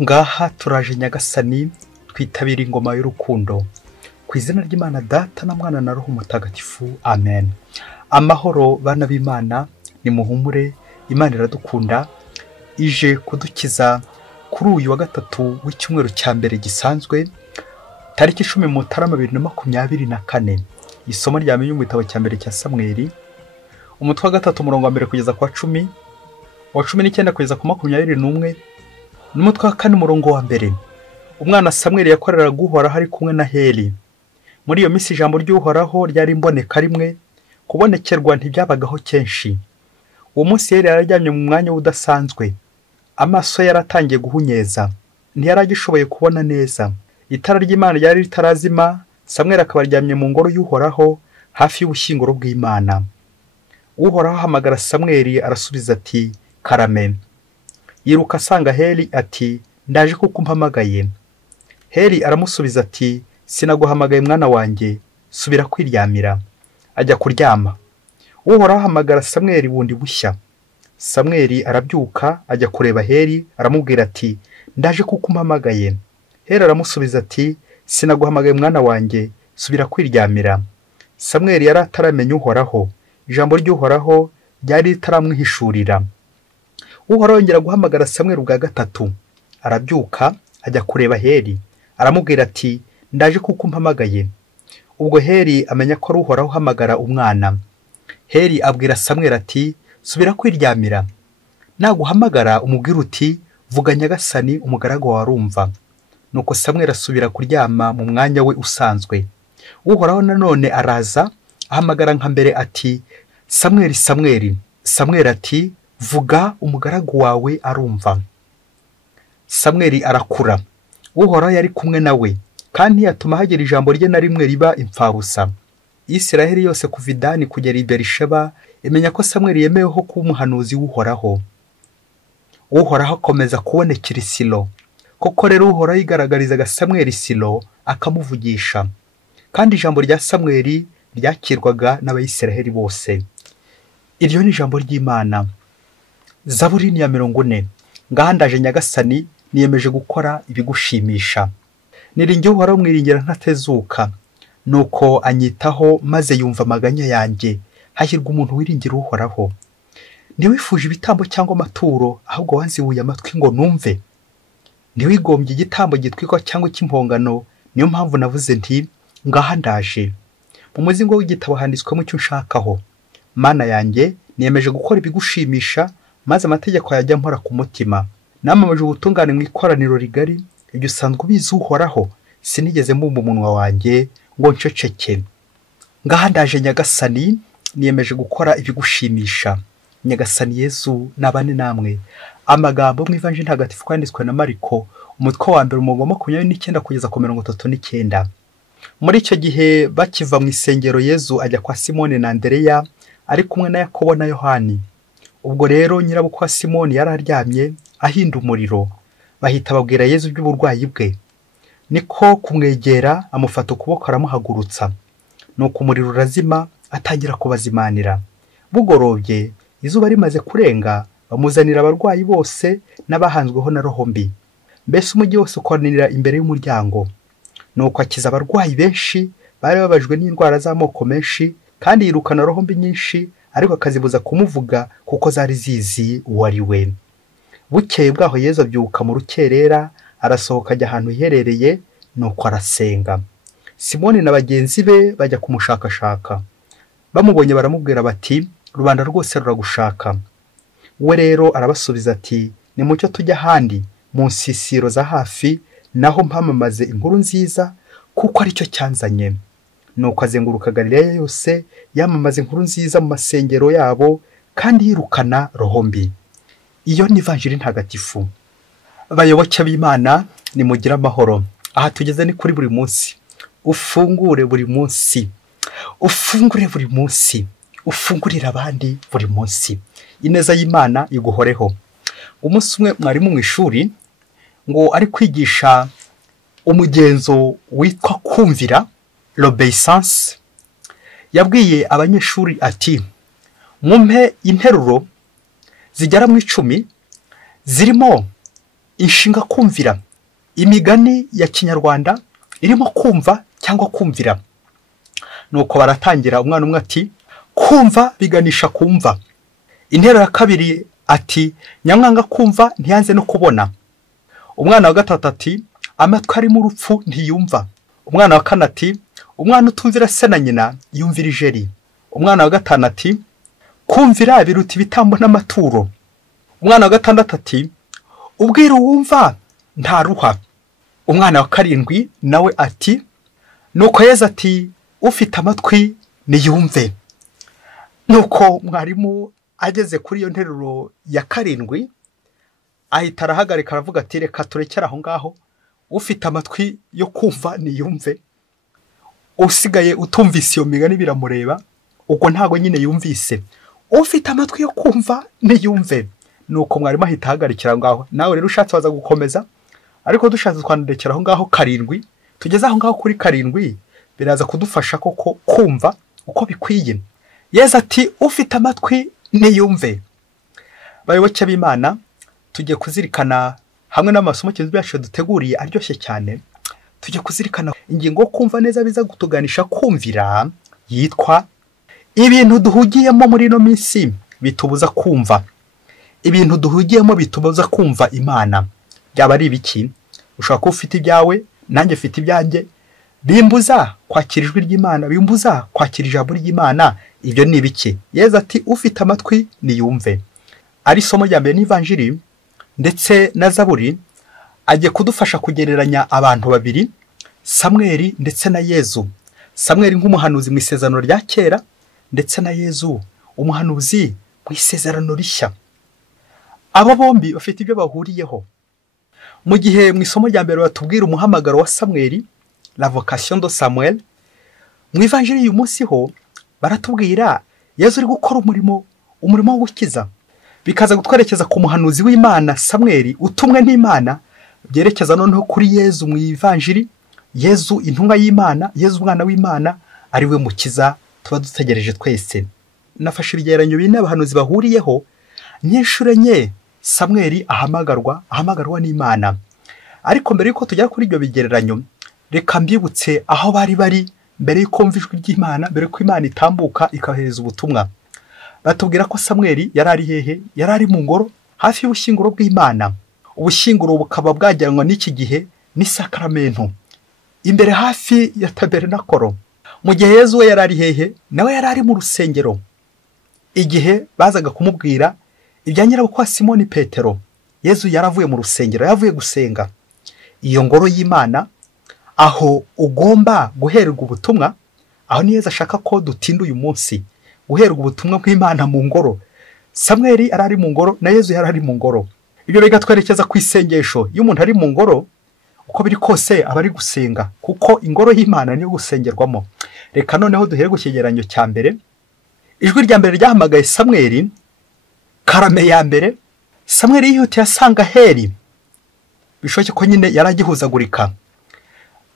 Ngaha turaje Nyagasani twitabira ingoma y'urukundo ku izina ry'Imana Data na Mwana na Roho Mutagatifu. Amen. Amahoro bana b'Imana, ni muhumure, Imana iradukunda, ije kudukiza kuri uyu wa gatatu w'icyumweru cya mbere gisanzwe, tariki 10 Mutarama 2024. Isomo rya mu gitabo cya mbere cya Samweli, umutwe wa gatatu umurongo wa mbere kugeza kwa 10, wa 19 kugeza ku 21, n'umutwe wa 4 umurongo wa mbere. Umwana Samweli yakoreraga Uhoraho ari kumwe na Heli. Muri iyo minsi ijambo ry'Uhoraho ryari imboneka rimwe, kubonekerwa ntibyabagaho kenshi. Uwo munsi Heli yararyamye mu mwanya udasanzwe, amaso yaratangiye guhunyeza, ntiyaragishoboye kubona neza. Itara ry'Imana ryari ritarazima, Samweli akaba aryamye mu ngoro y'Uhoraho hafi y'ubushyinguro bw'Imana. Uhoraho ahamagara Samweli, arasubiza ati karame. Yiruka asanga Heli ati ndaje kuko umpamagaye. Heli aramusubiza ati sinaguhamagaye mwana wanjye, subira kwiryamira. Ajya kuryama. Uhoraho ahamagara Samweli bundi bushya. Samweli arabyuka ajya kureba Heli, aramubwira ati ndaje kuko umpamagaye. Heli aramusubiza ati sinaguhamagaye mwana wanjye, subira kwiryamira. Samweli yari ataramenya Uhoraho, ijambo ry'Uhoraho ryari ritaramwihishurira. Uhoraho yongera guhamagara Samweli ubwa gatatu. Arabyuka ajya kureba Heli, aramubwira ati ndaje kuko umpamagaye. Ubwo Heli amenya ko ari Uhoraho uhamagara umwana. Heli abwira Samweli ati subira kwiryamira. Naguhamagara umubwira uti vuga Nyagasani umugaragu wawe arumva. Nuko Samweli asubira kuryama mu mwanya we usanzwe. Uhoraho nanone araza ahamagara nka mbere ati Samweli, Samweli. Samweli ati vuga umugaragu wawe arumva. Samweli arakura. Uhoraho yari kumwe nawe, kandi yatuma hagera ijambo rye na rimwe riba impfabusa. Isiraheli yose kuva Dani kugera i Berisheba imenya ko Samweli yemeweho kuba umuhanuzi w'Uhoraho. Uhoraho akomeza kubonekera i Silo. Koko rero Uhoraho yigaragarizaga Samweli Silo akamuvugisha, kandi ijambo rya Samweli ryakirwaga n'Abayisiraheli bose. Iryo ni ijambo ry'Imana. Zaburi ya 40. Ngaha ndaje Nyagasani, niyemeje gukora ibigushimisha. Niringiye Uhoraho mwiringira ntatezuka, nuko anyitaho maze yumva amaganya yanjye. Hahirwa umuntu wiringira Uhoraho. Ntiwifuje ibitambo cyangwa amaturo, ahubwo wanzibuye amatwi ngo numve. Ntiwigombye igitambo gitwikwa cyangwa icy'impongano, niyo mpamvu navuze nti ngaha ndaje. Mu muzingo w'igitabo handitswemo icyo nshakaho. Mana yanjye, niyemeje gukora ibigushimisha, maze amategeko yajya mpora ku mutima. Namamaje ubutungane mu ikoraniro rigari, ibyo usanzwe ubizi Uhoraho, sinigeze mbumba umunwa wanjye ngo nceceke. Ngaha ndaje Nyagasani, niyemeje gukora ibigushimisha. Nyagasani Yesu nabane namwe. Amagambo mu Ivanjili ntagatifu kwanditswe na Mariko, umutwe wa 1 umurongo 29 kugeza ku 39. Muri icyo gihe bakiva mu isengero, Yesu ajya kwa Simoni na Andereya ari kumwe na Yakobo na Yohani. Ubwo rero nyirabukwe Simoni yararyamye ahinda umuriro. Bahita babwira Yesu by'uburwayi bwe. Niko kumwegera amufata ukuboko aramuhagurutsa. Nuko umuriro urazima, atangira kubazimanira. Bugorobye izuba rimaze kurenga, bamuzanira abarwayi bose n'abahanzweho na roho mbi. Mbese umujyi wose ukoranira imbere y'umuryango. Nuko akiza abarwayi benshi bari babajwe n'indwara z'amoko menshi, kandi yirukana roho mbi nyinshi, ariko akazibuza kumuvuga kuko zari zizi uwo ari we. Bukeye bwaho Yesu abyuka mu rukerera, arasohoka ajya ahantu hiherereye, nuko arasenga. Simoni na bagenzi be bajya kumushakashaka. Bamubonye baramubwira bati rubanda rwose ruragushaka. We rero arabasubiza ati nimucyo tujya ahandi mu nsisiro za hafi, naho mpamamaze inkuru nziza, kuko ari cyo cyanzanye. Nuko azenguruka Galileya yose yamamaza inkuru nziza mu masengero yabo, kandi yirukana roho mbi. Iyo ni Ivanjili ntagatifu. Abayoboke b'Imana, nimugira amahoro. Aha tugeze ni kuri buri munsi. Ufungure buri munsi. Ufungure buri munsi. Ufungurira abandi buri munsi. Ineza y'Imana iguhoreho. Umunsi umwe mwarimu mu ishuri ngo ari kwigisha umugenzo witwa kumvira, l'obéissance, yabwiye abanyeshuri ati mumpe interuro zigera mu 10 zirimo inshinga kumvira. Imigani ya kinyarwanda irimo kumva cyangwa kumvira. Nuko baratangira, umwana umwe ati kumva biganisha kumva. Intero ya kabiri ati nyamwanga kumva ntiyanze no kubona. Umwana wa gatatu ati amatwi ari mu rupfu ntiyumva. Umwana wa kane ati umwana utumvira se na nyina yumvira ijeri. Umwana wa gatanu ati kumvira biruta ibitambo n'amaturo. Umwana wa gatandatu ati ubwira uwumva ntaruha. Umwana wa karindwi nawe ati nuko Yezu ati ufite amatwi niyumve. Nuko mwarimu ageze kuri iyo nteruro ya karindwi ahita arahagarika aravuga ati reka turekere aho ngaho, ufite amatwi yo kumva niyumve. Usigaye utumvise iyo migani biramureba, ubwo ntago nyine yumvise. Ufite amatwi yo kumva niyumve. Nuko mwarimu ahita ahagarikira aho ngaho. Nawe rero ushatse waza gukomeza, ariko dushatse twanderekera aho ngaho karindwi. Tugeze aho ngaho kuri karindwi biraza kudufasha koko kumva uko bikwiye. Yezu ati ufite amatwi niyumve. Bayoboke b'Imana, tugiye kuzirikana hamwe n'amasomo kizi byacu duteguriye aryoshye cyane. Tugiye kuzirikana ingingo kumva neza biza gutuganisha kumvira, yitwa ibintu duhugiyemo muri no minsi bitubuza kumva. Ibintu duhugiyemo bitubuza kumva Imana. Byaba ari ibiki? Ushobora kuba ufite ibyawe, nanjye mfite ibyanjye, bimbuza kwakira ijwi ry'Imana, bimbuza kwakira ijambo ry'Imana. Ibyo ni ibiki? Yezu ati ufite amatwi niyumve. Ari somo rya mbere n'Ivanjiri ndetse na Zaburi. Agiye kudufasha kugereranya abantu babiri, Samweli ndetse na Yezu. Samweli nk'umuhanuzi mu isezerano rya kera, ndetse na Yezu umuhanuzi mu isezerano rishya. Aba bombi bafite ibyo bahuriyeho. Mu gihe mu isomo rya mbere batubwira umuhamagaro wa Samweli, la vocation de Samuel, mu Ivanjiri y'uyu munsi ho baratubwira Yezu uri gukora umurimo wo gukiza. Bikaza gutwerekeza ku muhanuzi w'Imana Samweli utumwe n'Imana, byerekeza noneho kuri Yezu mu Ivanjiri. Yezu intumwa y'Imana, Yezu umwana w'Imana, ari we mukiza tuba dutegereje twese. Nafashe ibigereranyo bine abahanuzi bahuriyeho. Nyinshuro enye Samweli ahamagarwa n'Imana. Ariko mbere yuko tujya kuri ibyo bigereranyo, reka mbibutse aho bari mbere yuko kumva ijwi ry'Imana, mbere ko Imana itambuka ikahereza ubutumwa. Batubwira ko Samweli yari ari hehe? Yari ari mu ngoro hafi y'ubushyinguro bw'Imana. Ubushyinguro bukaba bwajyanwa n'iki gihe ni sakramento, imbere hafi ya tabernakoro. Mu gihe Yezu we yari ari hehe? Nawe yari ari mu rusengero. Igihe bazaga kumubwira ibya nyirabukwe Simoni Petero, Yezu yaravuye mu rusengero, yavuye gusenga. Iyo ngoro y'Imana aho ugomba guhererwa ubutumwa, aho ni Yezu ashaka ko dutinda uyu munsi, guhererwa ubutumwa bw'Imana mu ngoro. Samweli ari mu ngoro na Yezu yari ari mu ngoro. Ibyo bigatwerekeza ku isengesho. Iyo umuntu ari mu ngoro, uko biri kose aba ari gusenga, kuko ingoro y'Imana niyo gusengerwamo. Reka noneho duhere ku kigereranyo cya mbere. Ijwi rya mbere ryahamagaye Samweli, karame ya mbere. Samweli yihutiye asanga Heli. Bishoboke ko nyine yaragihuzagurika.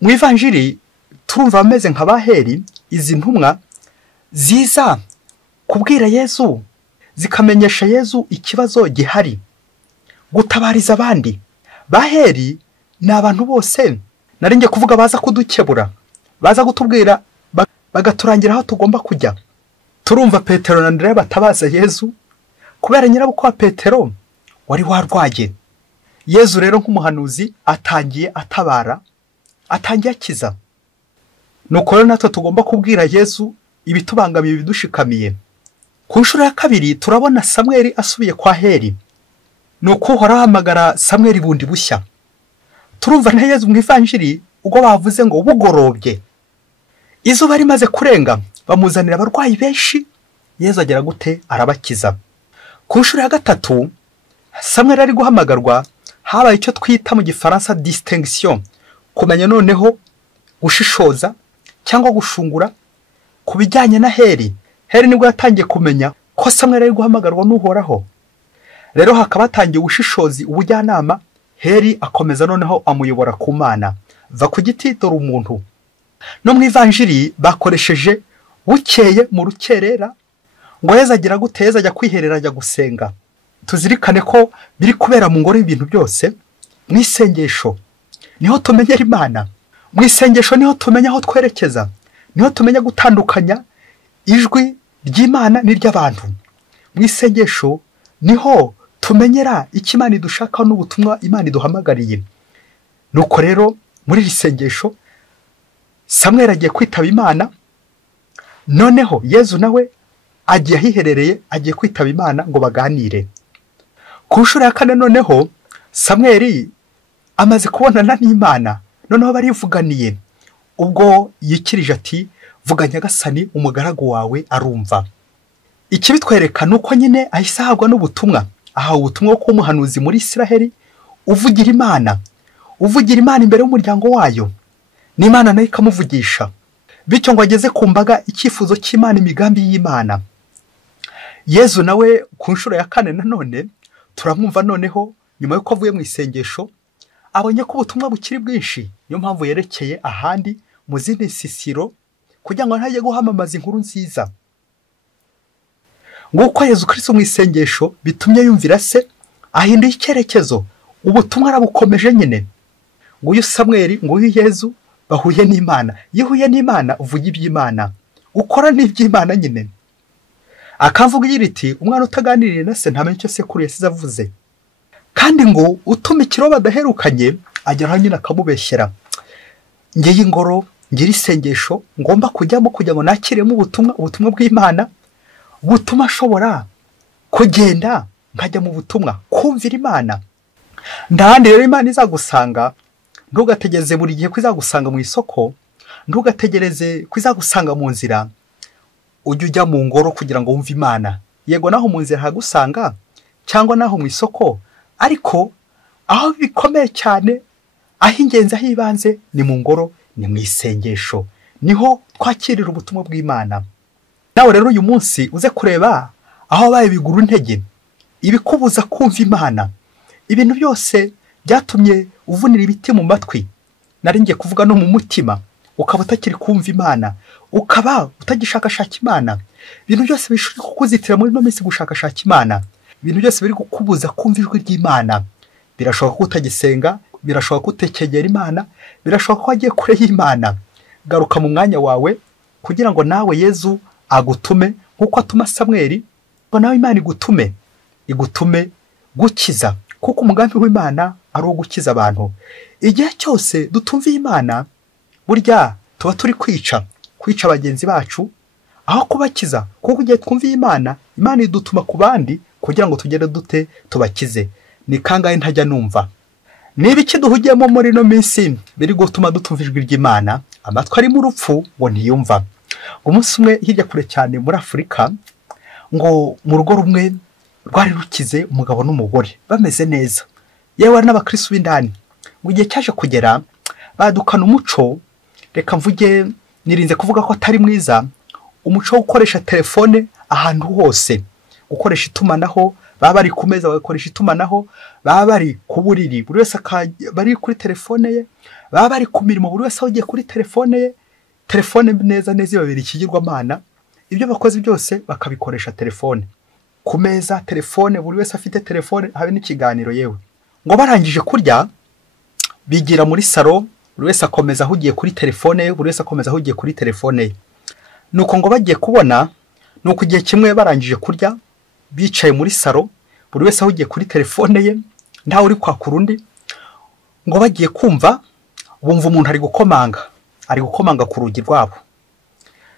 Mu Ivanjiri turumva ameze nka ba Heli, izi ntumwa ziza kubwira Yezu, zikamenyesha Yezu ikibazo gihari, gutabariza abandi. Ba Heli ni abantu bose nari ngiye kuvuga baza kudukebura, baza gutubwira, bagaturangira aho tugomba kujya. Turumva Petero na Andrea batabaza Yezu kubera nyirabukwe wa Petero wari warwaye. Yezu rero nk'umuhanuzi atangiye atabara, atangiye akiza. Nuko rero natwe tugomba kubwira Yezu ibitubangamiye, bidushikamiye. Ku nshuro ya kabiri turabona Samweli asubiye kwa Heli. Nuko horahamagara Samweli bundi bushya. Turumva na Yezu mu Ivanjiri ubwo bavuze ngo bugorobye, izuba rimaze kurenga, bamuzanira abarwayi benshi. Yezu agera gute? Arabakiza. Ku nshuro ya gatatu Samweli ari guhamagarwa, habaye icyo twita mu Gifaransa distinction, kumenya noneho gushishoza cyangwa gushungura ku bijyanye na Heli. Heli nibwo yatangiye kumenya ko Samweli ari guhamagarwa n'Uhoraho. Rero hakaba hatangiye ubushishozi, ubujyanama. Heli akomeza noneho amuyobora ku Mana. Va ku giti dore umuntu. No mu Ivanjiri bakoresheje bukeye mu rukerera ngo Yezu agira gute? Yezu ajya kwiherera, ajya gusenga. Tuzirikane ko biri kubera mu ngoro y'ibintu byose. mu isengesho niho tumenyera Imana, mu isengesho niho tumenya aho twerekeza, niho tumenya gutandukanya ijwi ry'Imana n'iry'abantu. Mu isengesho niho tumenyera icyo Imana idushakaho n'ubutumwa Imana iduhamagariye. Nuko rero muri iri sengesho Samweli agiye kwitaba Imana, noneho Yezu nawe agiye ahiherereye, agiye kwitaba Imana ngo baganire. Ku nshuro ya kane noneho Samweli amaze kubonana n'Imana, noneho barivuganiye. Ubwo yikirije ati, vuga Nyagasani, umugaragu wawe arumva. Iki bitwereka nuko nyine ahise ahabwa n'ubutumwa, ahawe ubutumwa bwo kumuhanuzi muri Isiraheli, uvugira Imana imbere y'umuryango wayo, n'Imana nayo ikamuvugisha. Bityo ngo ageze ku mbaga icyifuzo cy'Imana, imigambi y'Imana. Yezu nawe ku nshuro ya kane nanone turamwumva noneho, nyuma y'uko avuye mu isengesho abonye ko ubutumwa bukiri bwinshi, niyo mpamvu yerekeye ahandi mu zindi nsisiro kugira ngo ntajye guhamamaza inkuru nziza. Nguko Yezu Kristo mu isengesho bitumye yumvira se, ahinduye icyerekezo, ubutumwa arabukomeje nyine. Nguyu Samweli, nguyu Yezu bahuye n'Imana. Iyo uhuye n'Imana uvuga iby'Imana, ukora n'iby'Imana nyine. Akamvuga igira iti, umwana utaganiriye na se ntamenya icyo sekuru yasize avuze. Kandi ngo utuma ikiro badaherukanye ageraho nyine akamubeshyera. Ngiye ingoro, ngira isengesho ngomba kujyamo kugira ngo nakiremo ubutumwa bw'Imana, butuma ashobora kugenda nkajya mu butumwa, kumvira Imana. Ndahandi rero Imana izagusanga, ntugategereze buri gihe ko izagusanga mu isoko, ntugategereze ko izagusanga mu nzira. Ujye ujya mu ngoro kugira ngo wumve Imana. Yego naho mu nzira hagusanga cyangwa naho mu isoko, ariko aho bikomeye cyane, aho ingenzi, aho ibanze ni mu ngoro, ni mu isengesho, niho twakirira ubutumwa bw'Imana. Nawe rero uyu munsi uze kureba aho baye biguru intege, ibikubuza kumva Imana, ibintu byose byatumye uvunira ibiti mu matwi, nari ngiye kuvuga no mu mutima, ukaba utakiri kumva Imana, ukaba utagishakashaka Imana. Ibintu byose bishobora kukuzitira muri no minsi gushakashaka Imana, ibintu byose biri kukubuza kumva ijwi ry'Imana. Birashoboka ko utagisenga, birashoboka ko utekegera Imana, birashoboka ko wagiye kure y'Imana. Garuka mu mwanya wawe kugira ngo nawe Yezu agutume nkuko atuma Samweli, ngo nawe Imana igutume gukiza, kuko umugambi w'Imana ari uwo gukiza abantu. Igihe cyose dutumviye Imana, burya tuba turi kwica bagenzi bacu aho kubakiza, kuko igihe twumviye Imana, Imana idutuma ku bandi kugira ngo tugere dute tubakize. Ni kangahe ntajya numva niba iki duhugiyemo muri no minsi biri gutuma dutumva ijwi ry'Imana, amatwi ari mu rupfu ngo ntiyumva. Umunsi umwe hirya kure cyane muri Afurika, ngo mu rugo rumwe rwari rukize umugabo n'umugore bameze neza, yewe n'abakristo b'indani. Ngo igihe cyaje kugera badukana umuco, reka mvuge, nirinze kuvuga ko atari mwiza, umuco wo gukoresha telefone ahantu hose, gukoresha itumanaho. Baba bari ku meza bagakoresha itumanaho, baba bari ku buriri buri wese bari kuri telefone ye, baba bari ku mirimo buri wese agiye kuri telefone ye. Telefone neza ibabera ikigirwamana, ibyo bakoze byose bakabikoresha telefone. Ku meza telefone, buri wese afite telefone, habe n'ikiganiro yewe. Ngo barangije kurya bigira muri salo, buri wese akomeza ahugiye kuri telefone ye, buri wese akomeza ahugiye kuri telefone ye. Nuko ngo bagiye kubona, nuko igihe kimwe barangije kurya bicaye muri salo, buri wese ahugiye kuri telefone ye, ntawe uri kwakura undi. Ngo bagiye kumva bumva umuntu ari gukomanga ku rugi rwabo.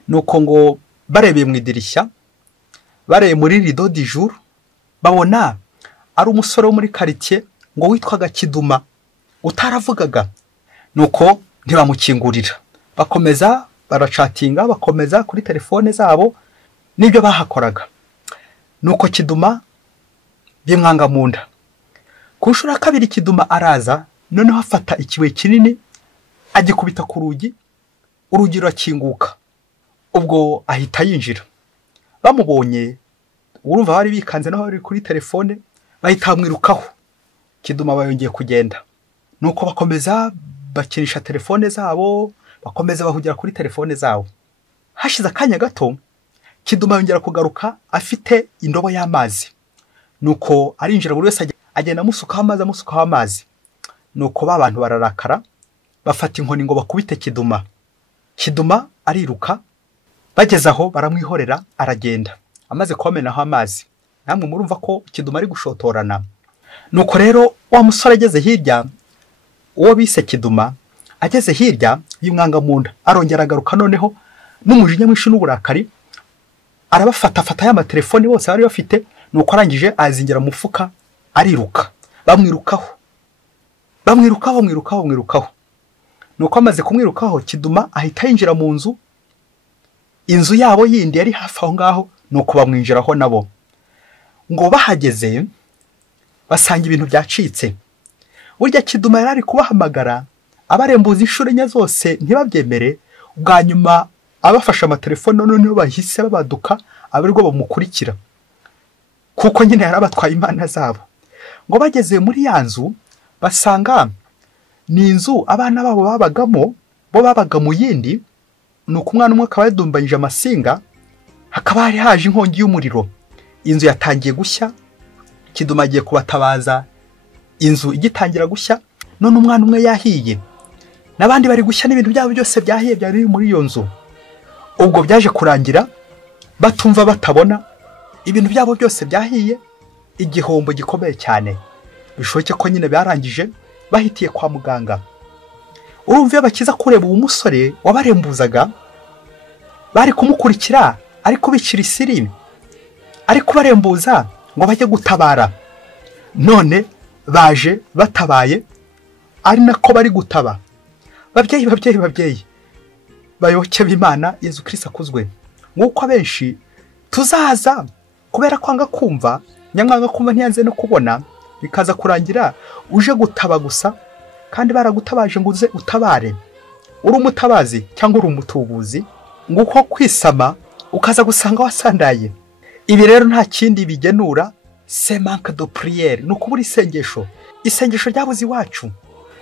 Nuko ngo barebeye mu idirishya, bareye muri rido di jour, babona ari umusore wo muri quartier ngo witwaga Kiduma utaravugaga. Nuko ntibamukingurira, bakomeza baracatinga, bakomeza kuri telefone zabo n'ibyo bahakoraga. Nuko Kiduma bimwanga mu nda. Ku nshuro ya kabiri Kiduma araza, noneho afata ikibuye kinini agikubita ku rugi, urugi rurakinguka. Ubwo ahita yinjira. Bamubonye, urumva bari bikanze naho bari kuri telefone, bahita bamwirukaho. Kiduma bayongeye kugenda. Nuko bakomeza bakinisha telefone zabo, bakomeza bahugira kuri telefone zabo. Hashize akanya gato, Kiduma yongera kugaruka afite indobo y'amazi. Nuko arinjira, buri wese agenda amusukaho amazi. nuko ba bantu bararakara bafata inkoni ngo bakubite Kiduma. Kiduma ariruka, bageze aho baramwihorera aragenda amaze kubamenaho amazi. Namwe murumva ko Kiduma ari gushotorana. Nuko rero wa musore ageze hirya, uwo bise Kiduma ageze hirya y'umwanga munda, arongera agaruka noneho n'umujinya mwinshi n'uburakari, arabafata y'amatelefoni bose bari bafite, nuko arangije azingira mu mufuka ariruka. Bamwirukaho. Nuko amaze kumwirukaho, Kiduma ahita yinjira mu inzu yabo yindi yari hafi aho ngaho, nuko bamwinjiraho nabo. Ngo bahageze basanga ibintu byacitse. Burya Kiduma yari ari kubahamagara abarembuza inshuro enye zose ntibabyemere, ubwa nyuma abafasha amatelefoni noneho bahise babaduka abarirwo bamukurikira, kuko nyine yari abatwaye imana zabo. Ngo bageze muri ya nzu basanga ni inzu abana babo babagamo, bo babaga mu yindi. Nuko umwana umwe akaba yadumbanyije amasinga, hakaba hari haje inkongi y'umuriro. Inzu yatangiye gushya, Kiduma agiye kubatabaza, inzu igitangira gushya, none umwana umwe yahiye, n'abandi bari gushya n'ibintu byabo byose byahiye byari biri muri iyo nzu. Ubwo byaje kurangira batumva batabona, ibintu byabo byose byahiye, igihombo gikomeye cyane. Bishoboke ko nyine byarangije bahitiye kwa muganga. Urumva bakiza kureba uwo musore wabarembuzaga, bari kumukurikira ariko bicira isiri, ariko barembuza ngo bajye gutabara. None baje batabaye, ari nako bari gutaba. Babyeyi bayoboke b'Imana, Yesu Kristo akuzwe. Nguko abenshi tuzaza kubera kwanga kumva, nyamwanga kumva ntiyanze no kubona, bikaza kurangira uje gutaba gusa, kandi baragutabaje ngo uze utabare. Uri umutabazi cyangwa uri umutubuzi, nguko kwisama ukaza gusanga wasandaye. Ibi rero nta kindi bigenura, c'est manque de prière, nukubura isengesho ryabuze iwacu.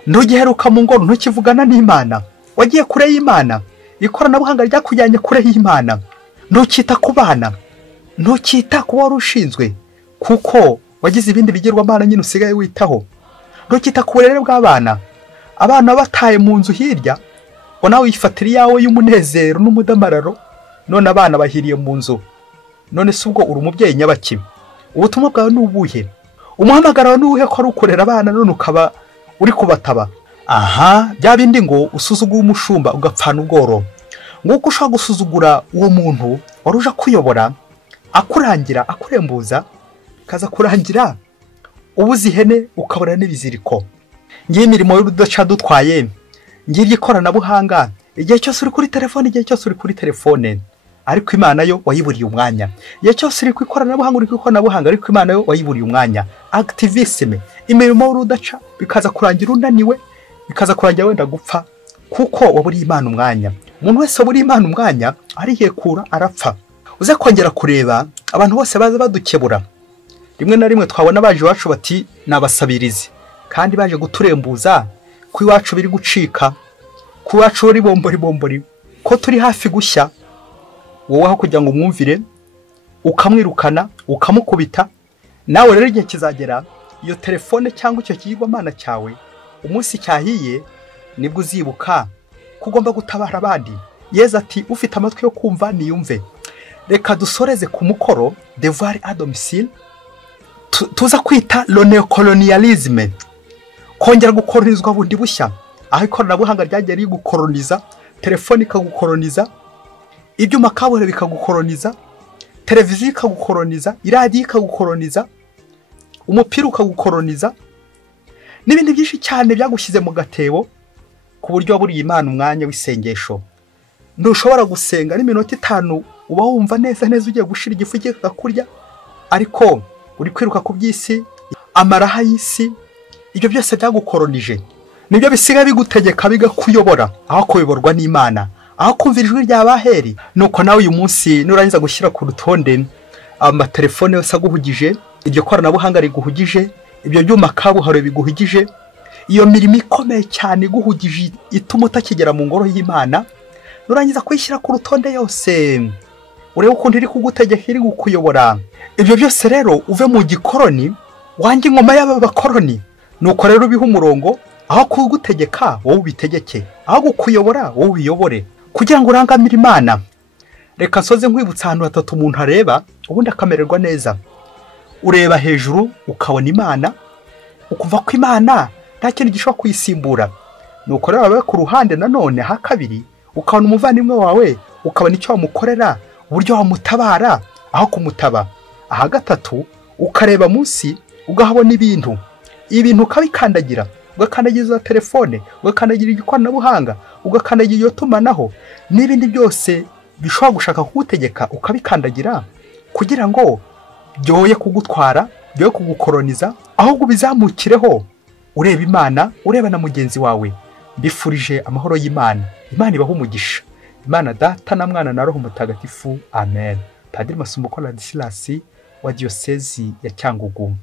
Ntugiheruka mu ngoro, ntukivugana n'Imana, wagiye kure y'Imana, ikoranabuhanga ryakujyanye kure y'Imana. Ntukita ku bana, ntukita ku wari ushinzwe, kuko wagize ibindi bigirwamana nyine usigaye witaho. Ntukita ku burere bw'abana, abana bataye mu nzu hirya, ngo nawe wifatira iyawe y'umunezero n'umudamararo, none abana bahiriye mu nzu. None se ubwo uri umubyeyi nyabaki? Ubutumwa bwawe ni ubuhe? Umuhamagaro wawe ni uwuhe ko ari ukorera abana none ukaba uri kubataba? Aha, bya bindi ngo usuzugura umushumba ugapfana ubworo. Nguko ushaka gusuzugura uwo muntu wari uje kuyobora, akurangira, akurembuza, kaza kurangira ubuze ihene ukabura n'ibiziriko. Ngiye imirimo y'urudaca dutwaye, ngiye ikoranabuhanga, igihe cyose uri kuri telefone, ariko Imana yo wayiburiye umwanya. Igihe cyose uri ku ikoranabuhanga, ariko Imana yo wayiburiye umwanya. Activism, imirimo y'urudaca, bikaza kurangira unaniwe, bikaza kurangira wenda gupfa, kuko waburiye Imana umwanya. Umuntu wese waburiye Imana umwanya arihekura arapfa. Uze kongera kureba abantu bose baza badukebura, rimwe na rimwe twabona baje iwacu bati nabasabirizi, kandi baje guturembuza ku iwacu biri gucika, ku iwacu uri bombori, ko turi hafi gushya. Wowe aho kugira ngo umwumvire, ukamwirukana, ukamukubita, nawe rero igihe kizagera iyo telefone cyangwa icyo kigirwamana cyawe umunsi cyahiye, nibwo uzibuka ko ugomba gutabara abandi. Yesu ati ufite amatwi yo kumva niyumve. Reka dusoreze ku mukoro, devoir à domicile, tuza kwita le néocolonialisme, kongera gukolonizwa bundi bushya. Aho ikoranabuhanga ryagiye rigukoloniza, telefone ikagukoloniza, ibyuma kabuhariwe bikagukoloniza, televiziyo ikagukoloniza, iradiyo ikagukoloniza, umupira ukagukoloniza, n'ibindi byinshi cyane byagushyize mu gatebo, ku buryo waburiye Imana umwanya w'isengesho. Ntushobora gusenga n'iminota 5 uba wumva neza ugiye gushira igifu kikakurya, ariko uri kwiruka ku by'isi, amaraha y'isi. Ibyo byose byagukolonije nibyo bisigaye bigutegeka, bigakuyobora aho kuyoborwa n'Imana, aho kumvira ijwi ry'abaheri. Nuko nawe uyu munsi nurangiza gushyira ku rutonde amatelefone yose aguhugije, iryo koranabuhanga riguhugije, ibyo byuma kabuhariwe biguhugije, iyo mirimo ikomeye cyane iguhugije ituma utakigera mu ngoro y'Imana, nurangiza kwishyira ku rutonde yose, urebe ukuntu iri kugutegeka, iri gukuyobora. Ibyo byose rero uve mu gikoroni, wange ingoma y'aba bakoroni. Nuko rero biha umurongo, aho kugutegeka wowe ubitegeke, aho kukuyobora wowe ubiyobore, kugira ngo urangamire Imana. Reka nsoze nkwibutsa ahantu hatatu umuntu areba ubundi akamererwa neza. Ureba hejuru ukabona Imana, ukumva ko Imana nta kintu gishobora kuyisimbura. Nuko rero wawe ku ruhande nanone ha kabiri ukabona umuvandimwe wawe, ukabona icyo wamukorera, uburyo wamutabara aho kumutaba. Aha gatatu ukareba munsi ugahabona ibintu ukabikandagira, ugakandagiza telefone, ugakandagira ikoranabuhanga, ugakandagira iyo tumanaho n'ibindi byose bishobora gushaka kugutegeka ukabikandagira, kugira ngo byoye kugutwara, byoye kugukoroniza, ahubwo bizamukireho ureba Imana, ureba na mugenzi wawe. Mbifurije amahoro y'Imana. Imana ibaho umugisha. Imana Data na Mwana na Roho Mutagatifu. Amen. Padiri Masumbuko Ladislas wa Diocese ya Cyangugu.